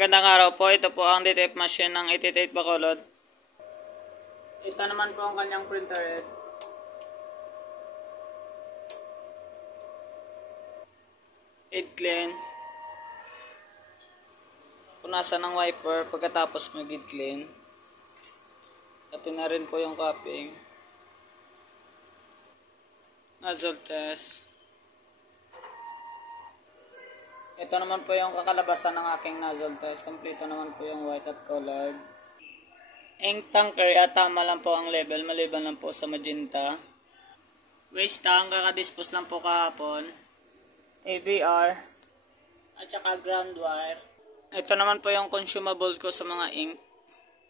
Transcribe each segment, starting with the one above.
Magandang araw po. Ito po ang DTF machine ng 88 Bacolod. Ito naman po ang kanyang printer head. Head clean. Punasan ng wiper pagkatapos mag-head clean. Ito na rin po yung cupping. Nozzle test. Ito naman po yung kakalabasan ng aking nozzle test. Kompleto naman po yung white at colored. Ink tanker, tama lang po ang level, maliban lang po sa magenta. Waste tank, kakadispose lang po kahapon. ABR. At saka ground wire. Ito naman po yung consumable ko sa mga ink.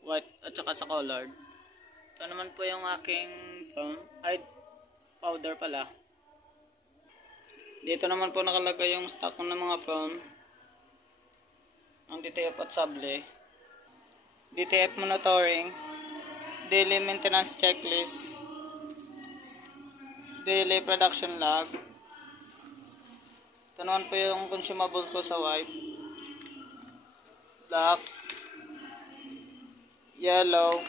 White at saka sa colored. Ito naman po yung aking powder pala. Dito naman po nakalagay yung stock ng mga film. Ang DTF at Sable. DTF monitoring. Daily maintenance checklist. Daily production log. Ito naman po yung consumable ko sa white. Black. Yellow.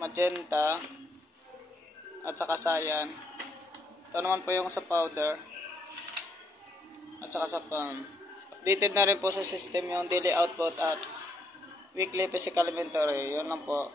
Magenta. At saka cyan. Ito naman po yung sa powder. At saka sa film. Updated na rin po sa system yung daily output at weekly physical inventory. Yun lang po.